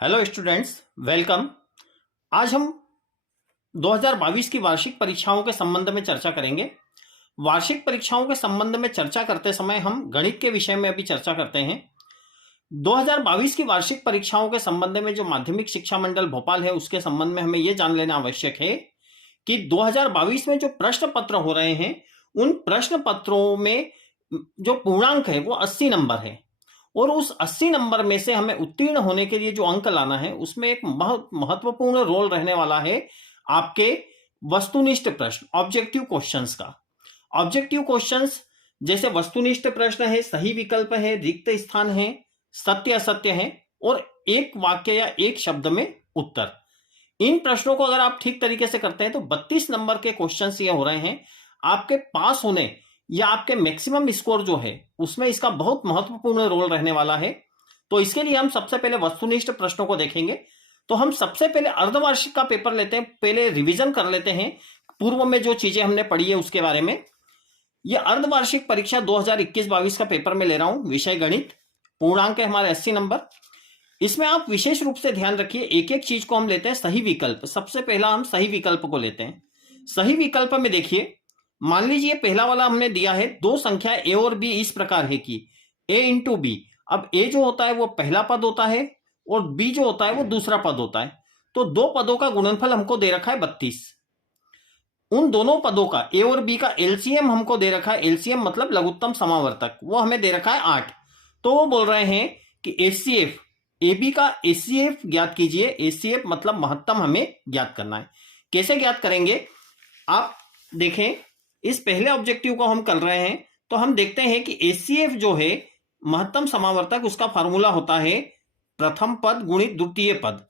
Hello students, welcome. आज हम 2022 की वार्षिक परीक्षाओं के संबंध में चर्चा करेंगे। वार्षिक परीक्षाओं के संबंध में चर्चा करते समय हम गणित के विषय में अभी चर्चा करते हैं। 2022 की वार्षिक परीक्षाओं के संबंध में जो माध्यमिक शिक्षा मंडल भोपाल है उसके संबंध में हमें यह जान लेना आवश्यक है कि 2022 में जो प्रश्न पत्र हो रहे हैं उन प्रश्न पत्रों में जो पूर्णांक है वो 80 नंबर है और उस 80 नंबर में से हमें उत्तीर्ण होने के लिए जो अंक लाना है उसमें एक बहुत महत्वपूर्ण रोल रहने वाला है आपके वस्तुनिष्ठ प्रश्न, ऑब्जेक्टिव क्वेश्चंस का। ऑब्जेक्टिव क्वेश्चंस जैसे वस्तुनिष्ठ प्रश्न है, सही विकल्प है, रिक्त स्थान है, सत्य असत्य है और एक वाक्य या एक शब्द में उत्तर। इन प्रश्नों को अगर आप ठीक तरीके से करते हैं तो 32 नंबर के क्वेश्चंस ये हो रहे हैं। आपके पास होने या आपके मैक्सिमम स्कोर जो है उसमें इसका बहुत महत्वपूर्ण रोल रहने वाला है। तो इसके लिए हम सबसे पहले वस्तुनिष्ठ प्रश्नों को देखेंगे। तो हम सबसे पहले अर्धवार्षिक का पेपर लेते हैं, पहले रिवीजन कर लेते हैं पूर्व में जो चीजें हमने पढ़ी है उसके बारे में। यह अर्धवार्षिक परीक्षा 2021-22 का पेपर में ले रहा हूं, विषय गणित। पूर्णांक है हमारे 80 नंबर। इसमें आप विशेष रूप से ध्यान रखिए, एक एक चीज को हम लेते हैं सही विकल्प। सबसे पहला हम सही विकल्प को लेते हैं। सही विकल्प में देखिए, मान लीजिए पहला वाला हमने दिया है दो संख्या ए और बी इस प्रकार है कि ए इंटू बी। अब ए जो होता है वो पहला पद होता है और बी जो होता है वो दूसरा पद होता है। तो दो पदों का गुणनफल हमको दे रखा है 32। उन दोनों पदों का ए और बी का एलसीएम हमको दे रखा है, एलसीएम मतलब लघुत्तम समावर्तक, वो हमें दे रखा है 8। तो वो बोल रहे हैं कि एचसीएफ, ए बी का एचसीएफ ज्ञात कीजिए। एचसीएफ मतलब महत्तम हमें ज्ञात करना है। कैसे ज्ञात करेंगे आप देखें, इस पहले ऑब्जेक्टिव को हम कर रहे हैं तो हम देखते हैं कि एचसीएफ जो है महत्तम समावर्तक, उसका फार्मूला होता है प्रथम पद गुणित द्वितीय पद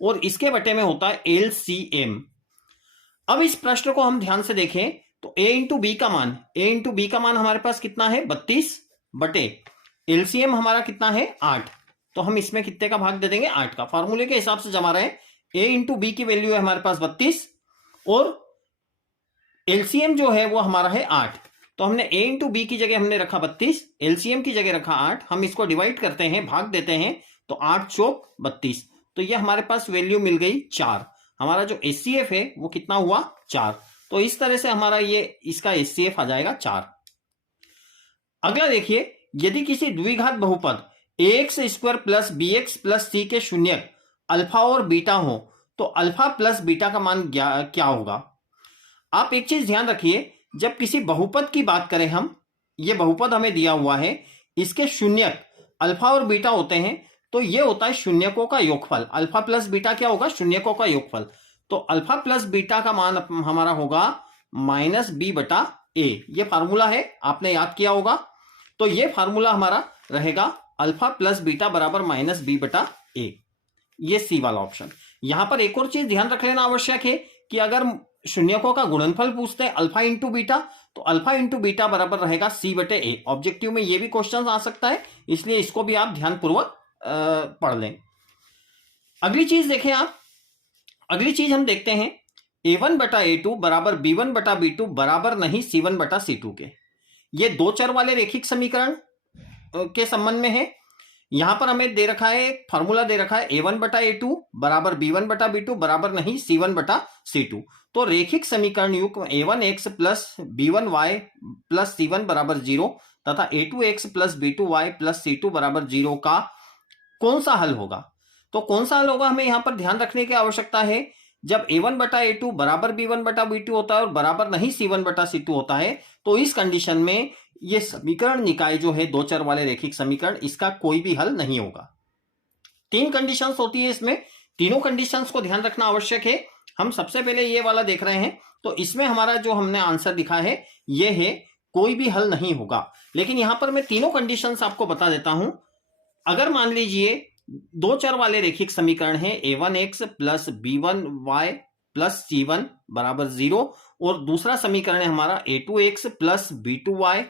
और इसके बटे में होता है एलसीएम। अब इस प्रश्न को हम ध्यान से देखें तो ए इंटू बी का मान हमारे पास कितना है 32 बटे एलसीएम हमारा कितना है 8। तो हम इसमें कितने का भाग दे देंगे 8 का। फार्मूले के हिसाब से जमा रहे हैं, ए इंटू बी की वैल्यू है हमारे पास 32 और एलसीएम जो है वो हमारा है 8। तो हमने ए इंटू बी की जगह हमने रखा 32, एलसीएम की जगह रखा 8। हम इसको डिवाइड करते हैं, भाग देते हैं, तो 8 चौक 32। तो ये हमारे पास वैल्यू मिल गई 4। हमारा जो एचसीएफ है वो कितना हुआ 4। तो इस तरह से हमारा ये इसका एचसीएफ आ जाएगा 4। अगला देखिए, यदि किसी द्विघात बहुपद X square plus B X plus C के शून्यक अल्फा और बीटा हो तो अल्फा प्लस बीटा का मान क्या होगा। आप एक चीज ध्यान रखिए, जब किसी बहुपद की बात करें हम, ये बहुपद हमें दिया हुआ है, इसके शून्यक अल्फा और बीटा होते हैं तो ये होता है शून्यकों का योगफल। अल्फा प्लस बीटा क्या होगा, शून्यकों का योगफल। तो अल्फा प्लस बीटा का मान हमारा होगा माइनस बी बटा ए। ये फार्मूला है, आपने याद किया होगा। तो ये फार्मूला हमारा रहेगा अल्फा प्लस बीटा बराबर माइनस बी बटा ए। ये सी वाला ऑप्शन। यहां पर एक और चीज ध्यान रख लेना आवश्यक है कि अगर शून्यकों का गुणनफल पूछते हैं अल्फा इंटू बीटा, तो अल्फा इंटू बीटा बराबर रहेगा सी बटे ए। ऑब्जेक्टिव में ये भी क्वेश्चन आ सकता है, इसलिए इसको भी आप ध्यानपूर्वक पढ़ लें। अगली चीज देखें आप, अगली चीज हम देखते हैं a1 बटा a2 बराबर b1 बटा b2 बराबर नहीं c1 बटा c2 के। ये दो चर वाले रेखिक समीकरण के संबंध में है। यहां पर हमें दे रखा है, फॉर्मूला दे रखा है a1 बटा a2 बराबर b1 बटा b2 बराबर नहीं c1 बटा c2। तो रेखिक समीकरण युग्म a1x plus b1y plus c1 बराबर 0 तथा a2x plus b2y plus c2 बराबर 0 का कौन सा हल होगा। तो कौन सा हल होगा हमें यहां पर ध्यान रखने की आवश्यकता है। जब a1 बटा a2 बराबर b1 बटा b2 होता है और बराबर नहीं c1 बटा c2 होता है, तो इस कंडीशन में ये समीकरण निकाय जो है दो चर वाले रेखिक समीकरण, इसका कोई भी हल नहीं होगा। तीन कंडीशंस होती है इसमें, तीनों कंडीशंस को ध्यान रखना आवश्यक है। हम सबसे पहले ये वाला देख रहे हैं, तो इसमें हमारा जो हमने आंसर दिखा है ये है कोई भी हल नहीं होगा। लेकिन यहां पर मैं तीनों कंडीशंस आपको बता देता हूं। अगर मान लीजिए दो चर वाले रेखिक समीकरण है a1x plus b1y plus c1 बराबर 0 और दूसरा समीकरण है हमारा a2x plus b2y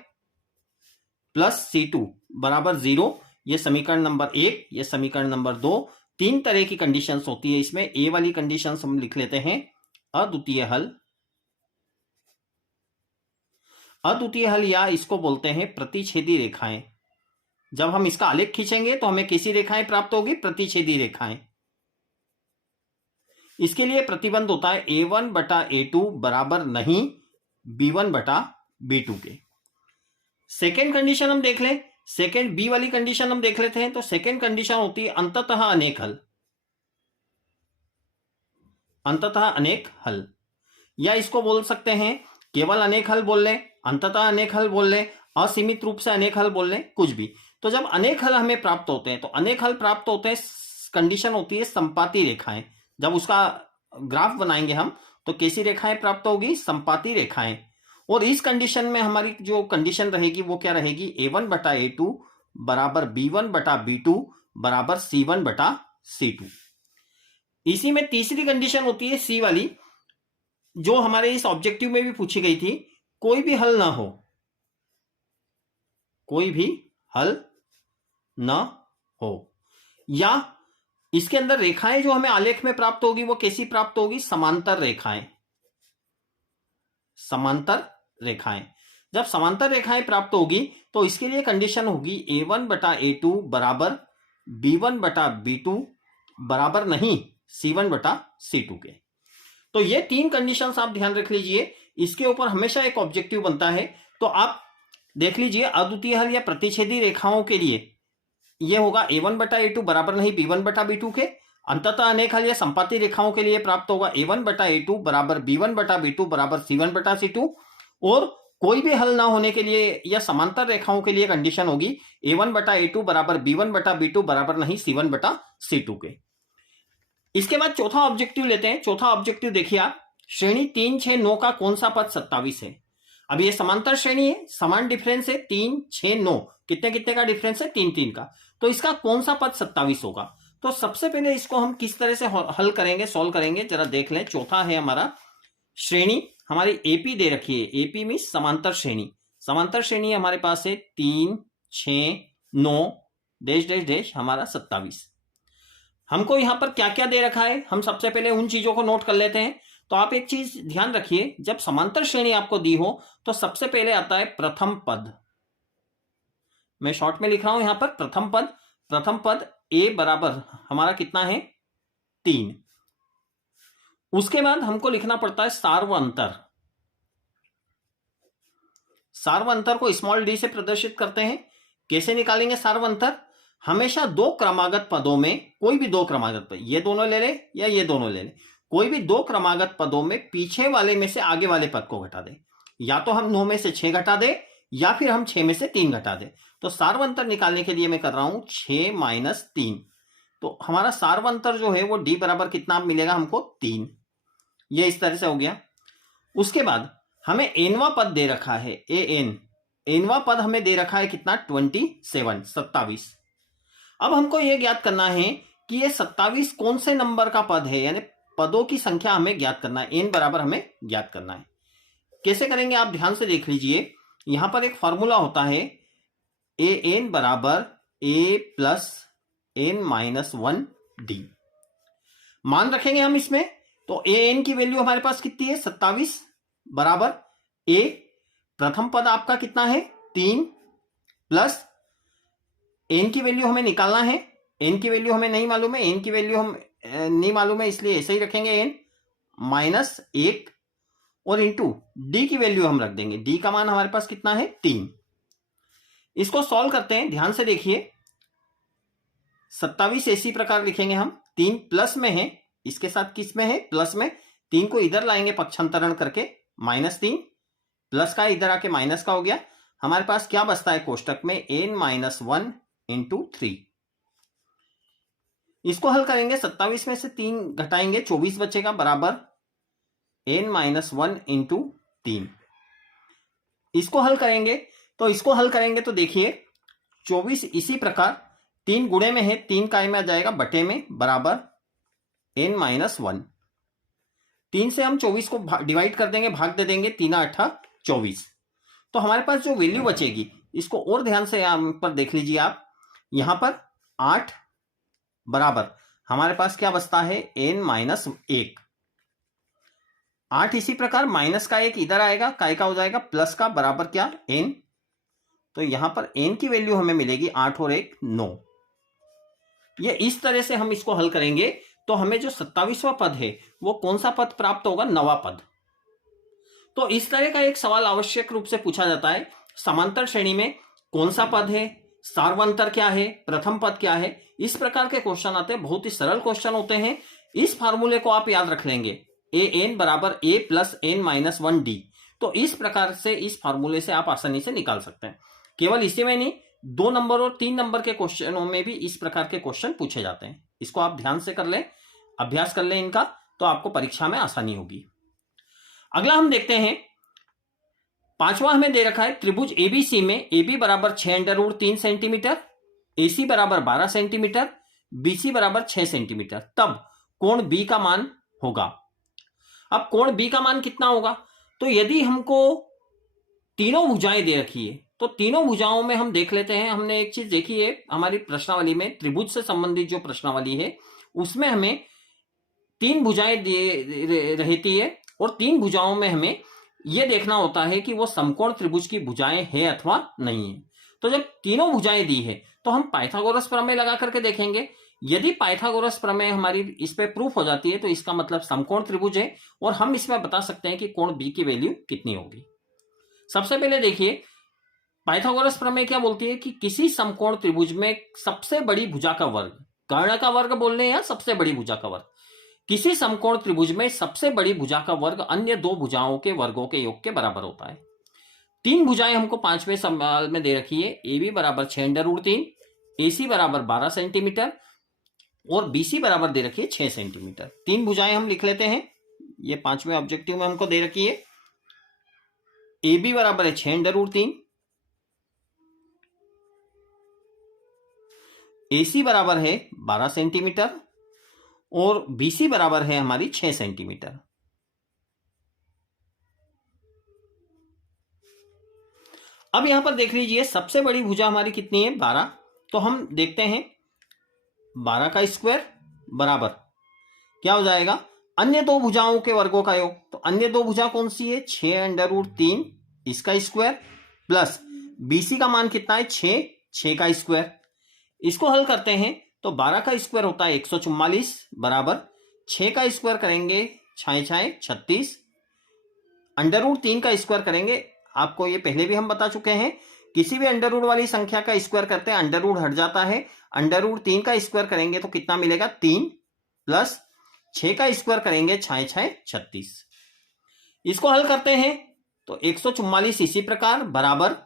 plus c2 बराबर 0। यह समीकरण नंबर 1, यह समीकरण नंबर 2। तीन तरह की कंडीशंस होती है इसमें। ए वाली कंडीशंस हम लिख लेते हैं अद्वितीय हल। अद्वितीय हल या इसको बोलते हैं प्रतिच्छेदी रेखाएं। जब हम इसका आलेख खींचेंगे तो हमें कैसी रेखाएं प्राप्त होगी, प्रतिच्छेदी रेखाएं। इसके लिए प्रतिबंध होता है A1 बटा A2 बराबर नहीं B1 बटा B2 के। सेकेंड कंडीशन हम देख लें, सेकेंड बी वाली कंडीशन हम देख लेते हैं। तो सेकेंड कंडीशन होती है अंततः अनेक हल, अंततः अनेक हल, या इसको बोल सकते हैं केवल अनेक हल बोल लें, अंततः अनेक हल बोल लें, असीमित रूप से अनेक हल बोल लें, कुछ भी। तो जब अनेक हल हमें प्राप्त होते हैं, तो अनेक हल प्राप्त होते हैं, कंडीशन होती है संपाती रेखाएं। जब उसका ग्राफ बनाएंगे हम तो कैसी रेखाएं प्राप्त होगी? संपाती रेखाएं। और इस कंडीशन में हमारी जो कंडीशन रहेगी वो क्या रहेगी? A1 बटा A2 बराबर B1 बटा B2 बराबर C1 बटा C2। इसी में तीसरी कंडीशन होती है C वाली, जो हमारे इस ऑब्जेक्टिव में भी पूछी गई थी, कोई भी हल ना हो, कोई भी हल ना हो, या इसके अंदर रेखाएं जो हमें आलेख में प्राप्त होगी वो कैसी प्राप्त होगी? समांतर रेखाएं, समांतर रेखाएं। जब समांतर रेखाएं प्राप्त होगी तो इसके लिए कंडीशन होगी A1 बटा A2 बराबर B1 बटा B2 बराबर नहीं C1 बटा C2 के। तो ये तीन कंडीशंस आप ध्यान रख लीजिए, इसके ऊपर हमेशा एक ऑब्जेक्टिव बनता है। तो आप देख लीजिए अद्वितीय हल या प्रतिच्छेदी रेखाओं के लिए ये होगा A1 बटा A2 बराबर नहीं B1 बटा B2 के। अंततः अनेक हल या संपाती रेखाओं के लिए प्राप्त होगा A1 बटा A2 बराबर B1 बटा B2 बराबर C1 बटा C2। और कोई भी हल ना होने के लिए या समांतर रेखाओं के लिए कंडीशन होगी A1 बटा A2 बराबर B1 बटा B2 बराबर नहीं C1 बटा C2 के। इसके बाद चौथा ऑब्जेक्टिव लेते हैं। चौथा ऑब्जेक्टिव देखिए आप, श्रेणी 3, 6, 9 का कौन सा पद 27 है? अब ये समांतर श्रेणी है, समान डिफरेंस है, 3, 6, 9 कितने कितने का डिफरेंस है? 3, 3 का। तो इसका कौन सा पद 27 होगा? तो सबसे पहले इसको हम किस तरह से हल करेंगे, सॉल्व करेंगे, जरा देख लें। चौथा है हमारा श्रेणी, हमारी एपी दे रखी है, एपी मीन समांतर श्रेणी। समांतर श्रेणी हमारे पास है 3, 6, 9 डैश डैश डैश हमारा 27। हमको यहां पर क्या क्या दे रखा है, हम सबसे पहले उन चीजों को नोट कर लेते हैं। तो आप एक चीज ध्यान रखिए, जब समांतर श्रेणी आपको दी हो तो सबसे पहले आता है प्रथम पद। मैं शॉर्ट में लिख रहा हूं यहां पर प्रथम पद। प्रथम पद ए बराबर हमारा कितना है? 3। उसके बाद हमको लिखना पड़ता है सार्वअंतर। सार्वअंतर को स्मॉल डी से प्रदर्शित करते हैं। कैसे निकालेंगे सार्वअंतर? हमेशा दो क्रमागत पदों में, कोई भी दो क्रमागत पद, ये दोनों ले ले या ये दोनों ले ले, कोई भी दो क्रमागत पदों में पीछे वाले में से आगे वाले पद को घटा दे। या तो हम 9 में से 6 घटा दे या फिर हम 6 में से 3 घटा दे। तो सार्वअंतर निकालने के लिए मैं कर रहा हूं 6 माइनस 3। तो हमारा सार्वअंतर जो है वो डी बराबर कितना मिलेगा हमको? 3। ये इस तरह से हो गया। उसके बाद हमें एनवा पद दे रखा है, एन। एनवा पद हमें दे रखा है कितना? 27। अब हमको यह ज्ञात करना है कि ये 27 कौन से नंबर का पद है, यानी पदों की संख्या हमें ज्ञात करना है। एन बराबर हमें ज्ञात करना है। कैसे करेंगे आप ध्यान से देख लीजिए। यहां पर एक फॉर्मूला होता है, ए एन बराबर ए प्लस एन माइनस 1 डी। मान रखेंगे हम इसमें, तो ए एन की वैल्यू हमारे पास कितनी है? 27 बराबर ए प्रथम पद आपका कितना है? 3 प्लस एन की वैल्यू हमें निकालना है। एन की वैल्यू हमें नहीं मालूम है, एन की वैल्यू हम नहीं मालूम है, इसलिए ऐसे ही रखेंगे एन माइनस 1 और इंटू डी की वैल्यू हम रख देंगे। डी का मान हमारे पास कितना है? 3। इसको सॉल्व करते हैं, ध्यान से देखिए। 27 इसी प्रकार लिखेंगे हम, 3 प्लस में है, इसके साथ किस में है? प्लस में। 3 को इधर लाएंगे पक्षांतरण करके, -3 प्लस का इधर आके माइनस का हो गया। हमारे पास क्या बचता है कोष्टक में? n minus 1 into 3। इसको हल करेंगे, 27 में से 3 घटाएंगे, 24 बचेगा बराबर n माइनस 1 इंटू 3। इसको हल करेंगे तो देखिए 24 इसी प्रकार 3 गुणे में है, 3 काय में आ जाएगा बटे में बराबर n माइनस 1। 3 से हम 24 को डिवाइड कर देंगे, भाग दे देंगे, 3 8 24। तो हमारे पास जो वैल्यू बचेगी, इसको और ध्यान से यहां पर देख लीजिए आप। यहां पर 8 बराबर हमारे पास क्या बचता है? n minus 1। 8 इसी प्रकार माइनस का 1 इधर आएगा, काय का हो जाएगा प्लस का बराबर क्या? n। तो यहां पर n की वैल्यू हमें मिलेगी 8 और 1 9। ये इस तरह से हम इसको हल करेंगे तो हमें जो 27वां पद है वो कौन सा पद प्राप्त होगा? नवा पद। तो इस तरह का एक सवाल आवश्यक रूप से पूछा जाता है, समांतर श्रेणी में कौन सा पद है, सार्वंतर क्या है, प्रथम पद क्या है, इस प्रकार के क्वेश्चन आते हैं। बहुत ही सरल क्वेश्चन होते हैं। इस फार्मूले को आप याद रख लेंगे, ए एन बराबर ए प्लस एन माइनस 1 डी। तो इस प्रकार से इस फार्मूले से आप आसानी से निकाल सकते हैं। केवल इसी में नहीं, 2 नंबर और 3 नंबर के क्वेश्चनों में भी इस प्रकार के क्वेश्चन पूछे जाते हैं। इसको आप ध्यान से कर लें, अभ्यास कर लें इनका, तो आपको परीक्षा में आसानी होगी। अगला हम देखते हैं, 5वां हमें दे रखा है त्रिभुज एबीसी में AB बराबर 6√3 सेंटीमीटर, AC बराबर 12 सेंटीमीटर, BC बराबर 6 सेंटीमीटर, तब कोण B का मान होगा। अब कोण B का मान कितना होगा? तो यदि हमको तीनों भुजाएं दे रखी है तो तीनों भुजाओं में हम देख लेते हैं। हमने एक चीज देखी है हमारी प्रश्नावली में, त्रिभुज से संबंधित जो प्रश्नावली है उसमें हमें 3 भुजाएं रहती है और 3 भुजाओं में हमें यह देखना होता है कि वो समकोण त्रिभुज की भुजाएं है अथवा नहीं है। तो जब तीनों भुजाएं दी है तो हम पाइथागोरस प्रमेय लगा करके देखेंगे। यदि पाइथागोरस प्रमेय हमारी इस पे प्रूफ हो जाती है तो इसका मतलब समकोण त्रिभुज है और हम इसमें बता सकते हैं कि कोण B की वैल्यू कितनी होगी। सबसे पहले देखिए, पाइथागोरस प्रमेय क्या बोलती है कि किसी समकोण त्रिभुज में सबसे बड़ी भुजा का वर्ग, कर्ण का वर्ग बोल रहे हैं या सबसे बड़ी भुजा का वर्ग, किसी समकोण त्रिभुज में सबसे बड़ी भुजा का वर्ग अन्य 2 भुजाओं के वर्गों के योग के बराबर होता है। 3 भुजाएं हमको 5वें सवाल में दे रखी है, AB बराबर 6√3, AC बराबर 12 सेंटीमीटर और BC बराबर दे रखी है 6 सेंटीमीटर। 3 भुजाएं हम लिख लेते हैं, ये 5वें ऑब्जेक्टिव में हमको दे रखी है। AB बराबर है 6√3, AC बराबर है 12 सेंटीमीटर और BC बराबर है हमारी 6 सेंटीमीटर। अब यहां पर देख लीजिए सबसे बड़ी भुजा हमारी कितनी है? 12। तो हम देखते हैं 12 का स्क्वायर बराबर क्या हो जाएगा? अन्य 2 भुजाओं के वर्गों का योग। तो अन्य 2 भुजा कौन सी है? 6√3 इसका स्क्वायर प्लस BC का मान कितना है? 6 का स्क्वायर। इसको हल करते हैं तो 12 का स्क्वायर होता है 144 बराबर 6 का स्क्वायर करेंगे 6 36, √3 का स्क्वायर करेंगे, आपको ये पहले भी हम बता चुके हैं, किसी भी अंडर रूट वाली संख्या का स्क्वायर करते हैं अंडर रूट हट जाता है। √3 का स्क्वायर करेंगे तो कितना मिलेगा? 3 प्लस 6 का स्क्वायर करेंगे 6 36। इसको हल करते हैं तो 144 इसी प्रकार बराबर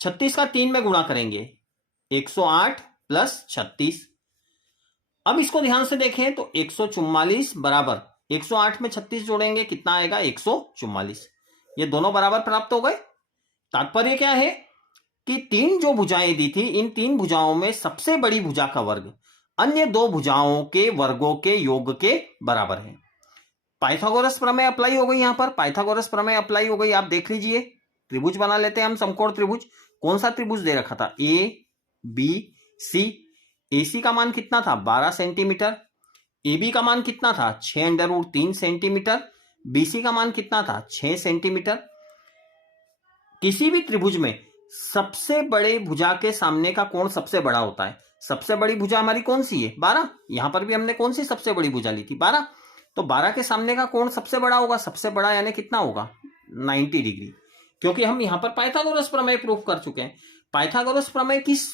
36 का 3 में गुणा करेंगे 108 प्लस 36। अब इसको ध्यान से देखें तो 144 बराबर 108 में 36 जोड़ेंगे कितना आएगा? 144। ये दोनों बराबर प्राप्त हो गए। तात्पर्य क्या है कि 3 जो भुजाएं दी थी, इन 3 भुजाओं में सबसे बड़ी भुजा का वर्ग अन्य 2 भुजाओं के वर्गों के योग के बराबर है। पाइथागोरस प्रमेय अप्लाई हो गई। यहां पर पाइथागोरस प्रमेय अप्लाई हो गई। आप देख लीजिए, त्रिभुज बना लेते हैं हम, समकोण त्रिभुज। कौन सा त्रिभुज दे रखा था? ABC। AC का मान कितना था? 12 सेंटीमीटर। AB का मान कितना था? 6√3 सेंटीमीटर। BC का मान कितना था? 6 सेंटीमीटर। किसी भी त्रिभुज में सबसे बड़े भुजा के सामने का कोण सबसे बड़ा होता है। सबसे बड़ी भुजा हमारी कौन सी है? 12। यहां पर भी हमने कौन सी सबसे बड़ी भुजा ली थी? 12। तो 12 के सामने का कोण सबसे बड़ा होगा। सबसे बड़ा यानी कितना होगा? 90 डिग्री, क्योंकि हम यहां पर पाइथागोरस प्रमेय प्रूफ कर चुके हैं। पाइथागोरस प्रमेय किस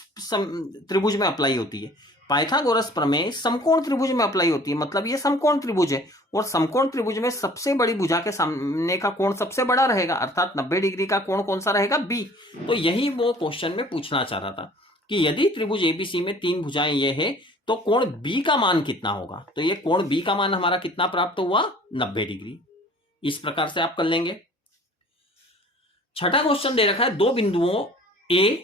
त्रिभुज में अप्लाई होती है? पाइथागोरस प्रमेय समकोण त्रिभुज में अप्लाई होती है। मतलब ये समकोण त्रिभुज है और समकोण त्रिभुज में सबसे बड़ी भुजा के सामने का कोण सबसे बड़ा रहेगा, अर्थात 90 डिग्री का कोण कौन सा रहेगा? B। तो यही वो क्वेश्चन में पूछना चाह रहा था कि यदि त्रिभुज ABC में 3 भुजाएं ये है तो कोण B का मान कितना होगा? तो ये कोण B का मान हमारा कितना प्राप्त हुआ? 90 डिग्री। इस प्रकार से आप कर लेंगे। छठा क्वेश्चन दे रखा है, 2 बिंदुओं A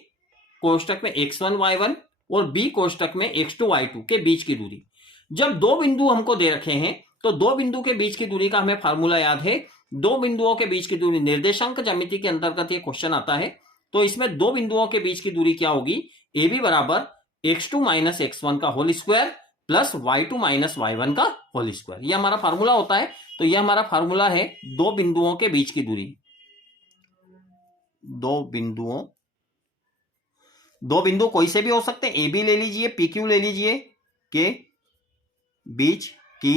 कोष्टक में x1 y1 और B कोष्टक में x2 y2 के बीच की दूरी। जब 2 बिंदु हमको दे रखे हैं तो 2 बिंदु के बीच की दूरी का हमें फार्मूला याद है। 2 बिंदुओं के बीच की दूरी निर्देशांक ज्यामिति के अंतर्गत ये क्वेश्चन आता है। तो इसमें 2 बिंदुओं के बीच की दूरी क्या होगी? AB बराबर x2 माइनस x1 का whole square plus y2 minus y1 का होल स्क्वायर। यह हमारा फार्मूला होता है। तो यह हमारा फार्मूला है 2 बिंदुओं के बीच की दूरी। 2 बिंदु कोई से भी हो सकते हैं। AB ले लीजिए, PQ ले लीजिए, के बीच की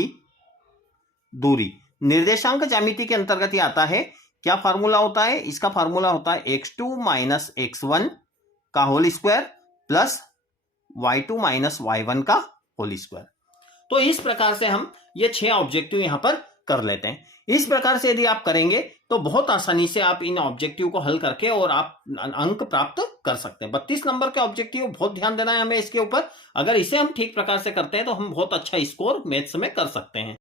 दूरी। निर्देशांक ज्यामिति के अंतर्गत ये आता है। क्या फार्मूला होता है इसका? फार्मूला होता है x2 माइनस x1 का whole square plus y2 minus y1 का होल स्क्वायर। तो इस प्रकार से हम ये 6 ऑब्जेक्टिव यहां पर कर लेते हैं। इस प्रकार से यदि आप करेंगे तो बहुत आसानी से आप इन ऑब्जेक्टिव को हल करके और आप अंक प्राप्त कर सकते हैं। 32 नंबर के ऑब्जेक्टिव, बहुत ध्यान देना है हमें इसके ऊपर। अगर इसे हम ठीक प्रकार से करते हैं तो हम बहुत अच्छा स्कोर मैथ्स में कर सकते हैं।